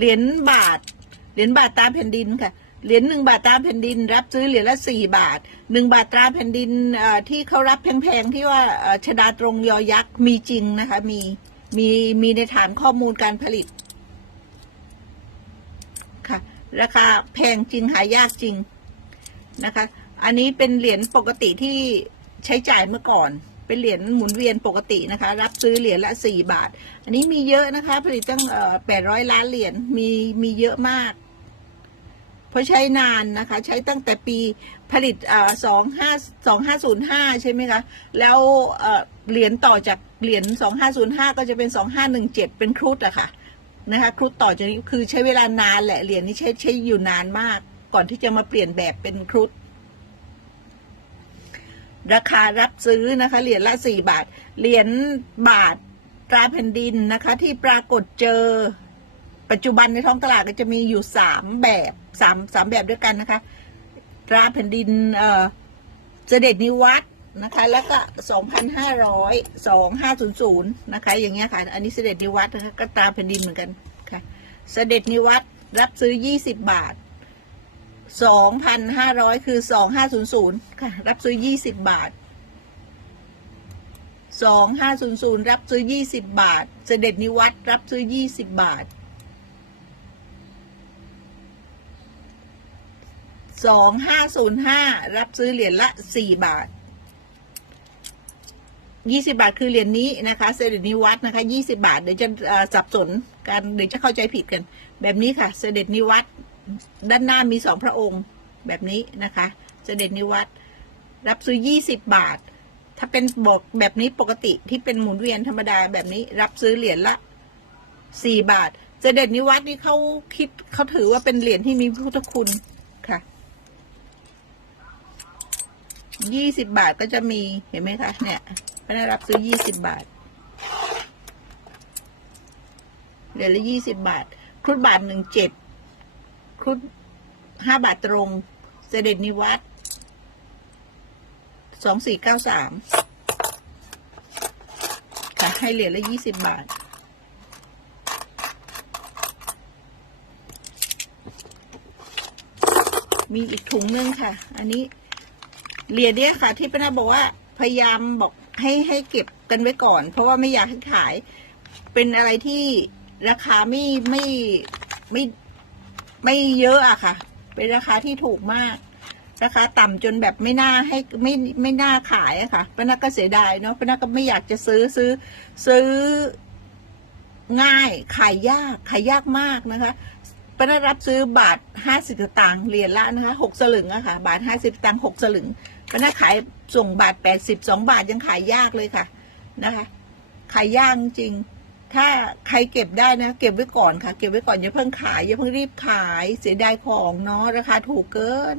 เหรียญบาท เหรียญบาทตราแผ่นดินค่ะ เหรียญหนึ่งบาทตราแผ่นดิน รับซื้อเหรียญละสี่บาทหนึ่งบาทตราแผ่นดินอ่อที่เขารับแพงๆที่ว่าอ่อชดาตรงยอยักษ์มีจริงนะคะ มีมีมีในฐานข้อมูลการผลิตค่ะ ราคาแพงจริงหายากจริงนะคะ อันนี้เป็นเหรียญปกติที่ใช้จ่ายเมื่อก่อน เป็นเหรียญหมุนเวียนปกตินะคะ รับซื้อเหรียญละสี่บาท อันนี้มีเยอะนะคะ ผลิตตั้งแปดร้อยล้านเหรียญมีมีเยอะมาก เพราะใช้นานนะคะ ใช้ตั้งแต่ปีผลิตสองห้าสองห้าศูนย์ห้าใช่ไหมคะ แล้วเอ่อเหรียญต่อจากเหรียญสองห้าศูนย์ห้าก็จะเป็นสองห้าหนึ่งเจ็ดเป็นครุฑอะค่ะนะคะครุฑต่อจากนี้คือใช้เวลานานแหละเหรียญนี้ใช้ใช้อยู่นานมาก ก่อนที่จะมาเปลี่ยนแบบเป็นครุฑ ราคารับซื้อนะคะ เหรียญละสี่บาท เหรียญบาทตราแผ่นดินนะคะ ที่ปรากฏเจอ ปัจจุบันในท้องตลาดก็จะมีอยู่สามแบบสามสามแบบด้วยกันนะคะ ตราแผ่นดินเอ่อเสด็จนิวัตนะคะ แล้วก็สองพันห้าร้อยสองห้าศูนย์ศูนย์นะคะ อย่างเงี้ยค่ะ อันนี้เสด็จนิวัตนะคะก็ตราแผ่นดินเหมือนกันค่ะ เสด็จนิวัตรับซื้อยี่สิบบาท สองพันห้าร้อยคือสองห้าศูนย์ศูนย์ค่ะ รับซื้อยี่สิบบาทสองห้าศูนย์ศูนย์รับซื้อยี่สิบบาท เสด็จนิวัตรับซื้อยี่สิบบาทสองห้าศูนย์ห้ารับซื้อเหรียญละสี่บาทยี่สิบาทคือเหรียญนี้นะคะ เสด็จนิวัตนะคะยี่สิบาท เดี๋ยวจะสับสนกัน เดี๋ยวจะเข้าใจผิดกัน แบบนี้ค่ะ เสด็จนิวัต ด้านหน้ามีสองพระองค์แบบนี้นะคะเสด็จนิวัตรรับซื้อยี่สิบบาท ถ้าเป็นบอกแบบนี้ปกติที่เป็นหมุนเวียนธรรมดาแบบนี้รับซื้อเหรียญละสี่บาทเสด็จนิวัตรนี่เขาคิดเขาถือว่าเป็นเหรียญที่มีพุทธคุณค่ะยี่สิบบาทก็จะมีเห็นไหมคะ เนี่ยก็ได้รับซื้อยี่สิบบาทเหรียญละยี่สิบบาทครุฑบาทหนึ่งเจ็ด ครุฑห้าบาทตรง เสด็จนิวัตสองสี่เก้าสามค่ะให้เหรียญละยี่สิบบาท มีอีกถุงนึงค่ะ อันนี้เหรียญเนี่ยค่ะ ที่ป้านาบอกว่า พยายามบอกให้ให้เก็บกันไว้ก่อน เพราะว่าไม่อยากให้ขาย เป็นอะไรที่ราคาไม่ไม่ไม่ ไม่เยอะอะค่ะ เป็นราคาที่ถูกมาก ราคาต่ำจนแบบไม่น่าให้ไม่ไม่น่าขายอะค่ะป้านาก็เสียดายเนาะป้านาก็ไม่อยากจะซื้อซื้อซื้อง่ายขายยากขายยากมากนะคะป้านารับซื้อบาทห้าสิบตางค์เหรียญละนะคะหกสลึงอะค่ะ บาทห้าสิบตังค์หกสลึงป้านาขายส่งบาทแปดสิบสองบาทยังขายยากเลยค่ะนะคะ ขายยากจริง ถ้าใครเก็บได้นะ เก็บไว้ก่อนค่ะ เก็บไว้ก่อนอย่าเพิ่งขายอย่าเพิ่งรีบขายเสียดายของเนาะราคาถูกเกิน